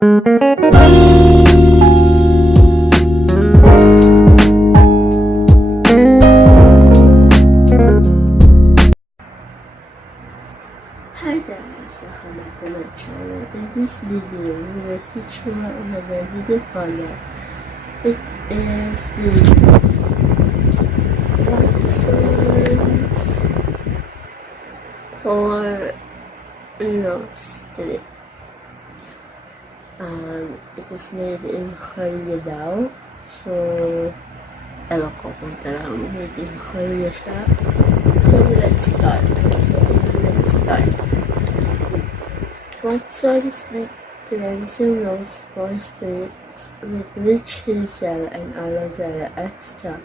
Hi guys, welcome back to my channel. In this video, we will teach you another video color. It is the Watson's Pore Acetate. It is made in Korea daw. So, ewan ko kung talagang made in Korea siya. So, let's start. Watson's cleansing rose pore strips with rich Hazel and Aloe extract.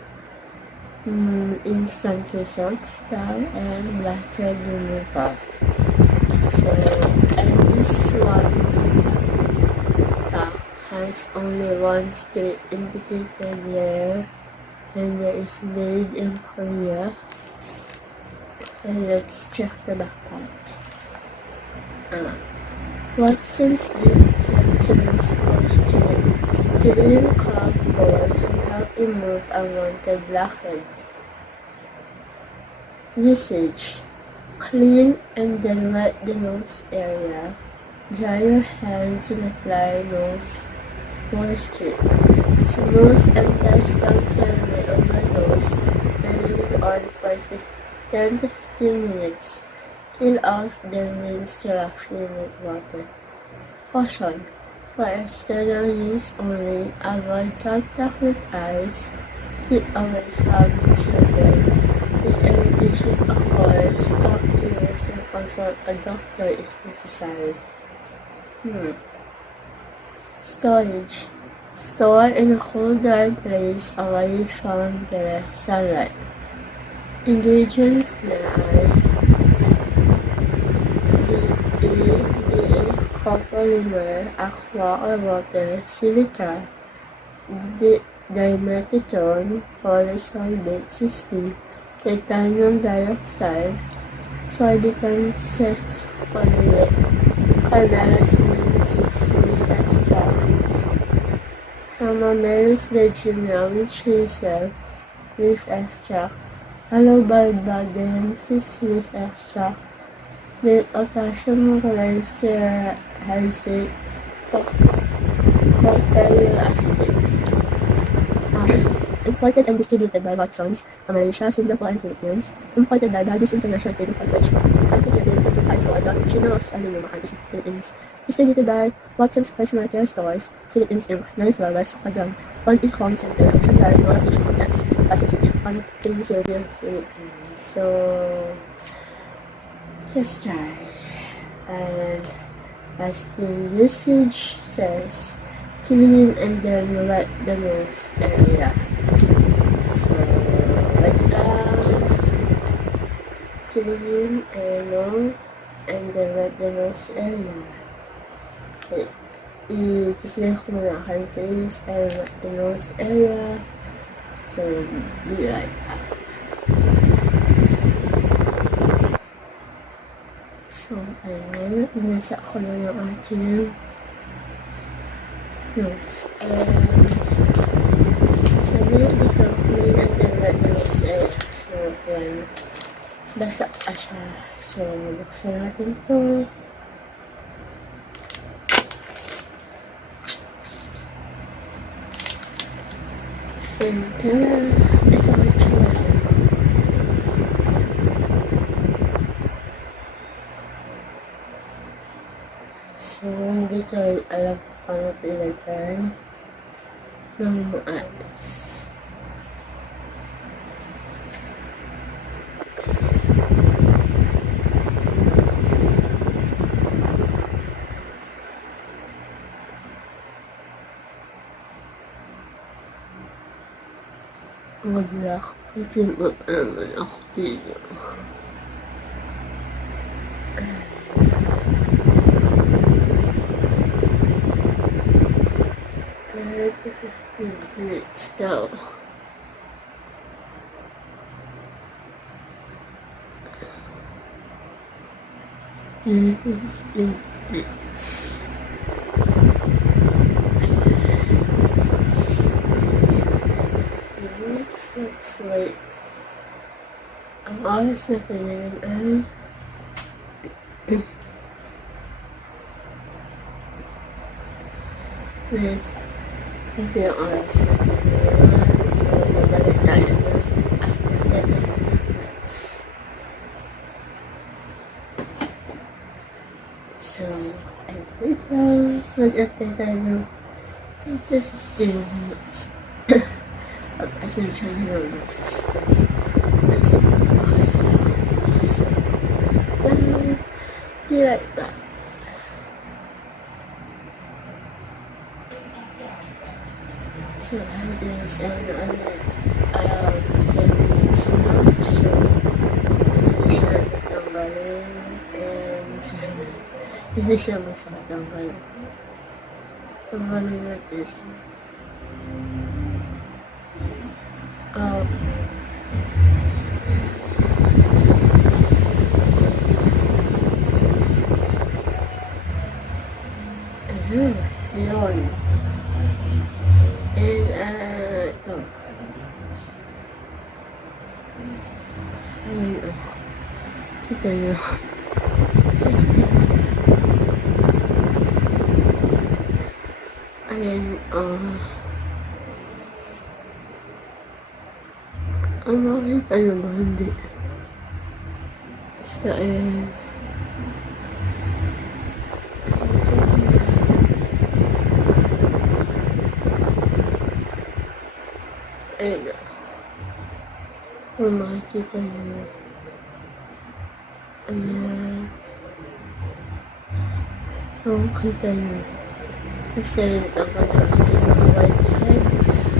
Instant results style and blackhead removal. So, and this one has only one strip indicated there, and there is made in Korea. And let's check the back part. Watson's deep cleansing pore strips clean clogged pores and help remove unwanted blackheads. Usage: clean and then wet the nose area. Dry your hands and apply nose pore strip. Smooth and press constantly on your nose and leave on for 10 to 15 minutes. Peel off, then rinse thoroughly with water. Caution: for external use only, avoid contact with eyes, keep away from children. If any patient occurs, stop use and consult a doctor if necessary. Storage: store in a cool, dry place away from direct sunlight. Ingredients are Copolymer, Aqua or water, Silica, Dimethicone, Polysorbate 60, titanium dioxide, Sorbitan Sesquioleate, Camelia Sinensis leaf extract, Hamamelis Virginiana with Hazel leaf extract, Aloe Barbadensis leaf extract, Dipotassium Glycyrrhizate, Tocppheryl Acetate. Imported and distributed by Watson's, Malaysia, Singapore, and Philippines. Imported by Barbadensis International Trading Corporation. Marketed in 2024 Adoptional Aluminum Philippines. Distributed by Watson's Personal Care Stores, Philippines Inc., 9th floor, West Quadrant, 1 Econ Center, Ocean Drive, North East Contacts, licensing 1300 Philippines. So, let's try. And as the usage says, clean and then wet the nose area. So, wet down, clean and then wet the nose area. Okay. I-clean ko muna ang face and wet the nose area. So, be like that. So, ayan, nasa ko na yung aking nose. And, sabi dito, clean and then wet the nose area. So, ayan, basa pa siya. So, buksan natin ito. And, ito ang itsura. So, hindi ko alam paano ilagay ng maalas. Mag-lock. Kasi mag-alaman ako dito. For 15 minutes now. Minutes. oras natin ngayon ay ito yung oras natin ngayon. So, babalik tayo after 10 minutes. So, I think mag-attay tayo ng 10 to 15 minutes. Pag-asensya nyo ng system. Kasi so, be like that. So, I'm doing this and around 10 minutes now. So, hindi siya natanggalin and hindi siya masakatanggalin. Tanggalin natin siya. Yun. And, ito. Ayun, kita nyo. Ayun, makita nyo ba? Hindi. Basta, ayun. Ayun. Kung makikita nyo. Ayan. Kung makikita nyo. Kasi ito ko na aking mga whiteheads.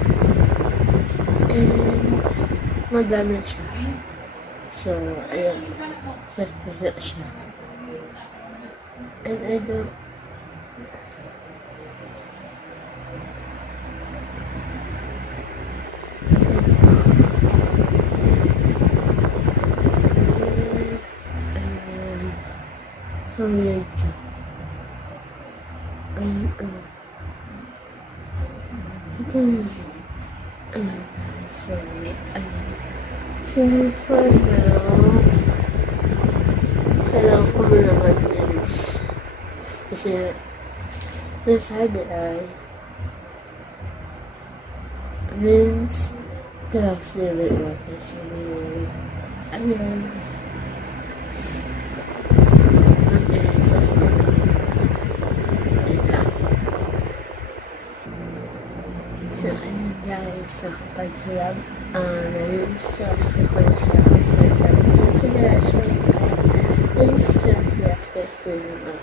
And madami siya. So, ayan. Surface siya. And I don't weird. Ito so for now, kailangan ko muna mag-rinse. Kasi, nasabi ay rinse the fluid water. So, ayan. Nakapag-hirap na-stress ko na siya kasi nasabi sila in-stress after filling up.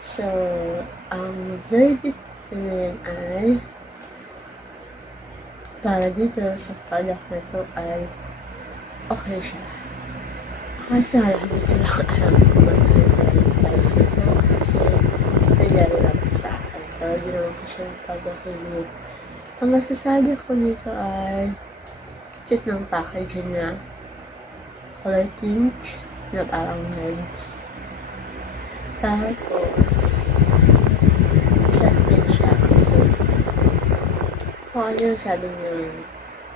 So, ang verdict naman ay para dito sa product na ito ay okay siya. Kasi dito lang alam ko mag-price ito kasi naglalala ko sa akin. So, ginawa ko siya ng pag-akilig. Ang masasabi ko dito ay cute ng packaging niya. Color pink na parang red. Tapos, isang siya kasi kung ano yung sabi niya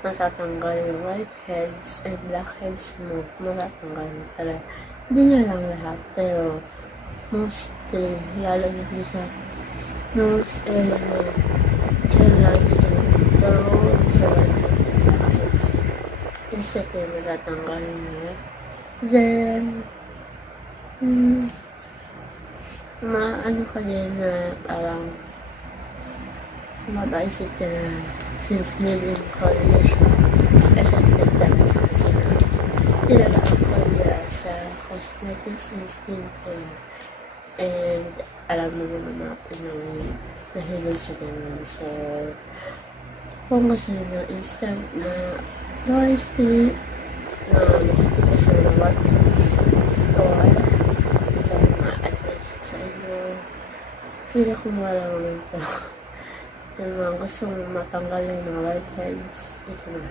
matatanggal yung whiteheads and blackheads mo, matatanggal mo talaga. Hindi niya lang lahat, pero mostly, lalo dito sa nose area niya, siya lagi sa whiteheads and blackheads. Instantly, matatanggal niya. Then, maano ka din na parang mapaisip ka na since medium color siya, effective talaga kasi na talaga ako sa cosmetics and skincare. And alam mo naman natin na mahilig sa ganun. So, kung gusto nyo instant na dry stick na makikita sa mga Watson's store, ito yung mga advice sa inyo. Sila kumuha lang ito. Yung mga gusto matanggal yung mga whiteheads, ito na.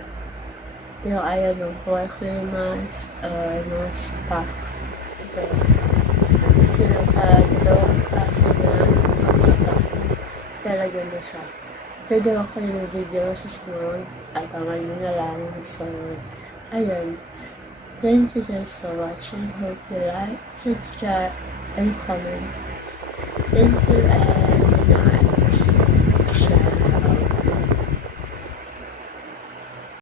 Yung ayaw ng pore clay mask or mask pack, ito. Sinunod ito ang klase na mask pack. Lalagyan na siya. Pwede ako yung video sa sunod at tangal mo na lang. So, ayun. Thank you guys for watching. Hope you like, subscribe, and comment. Thank you and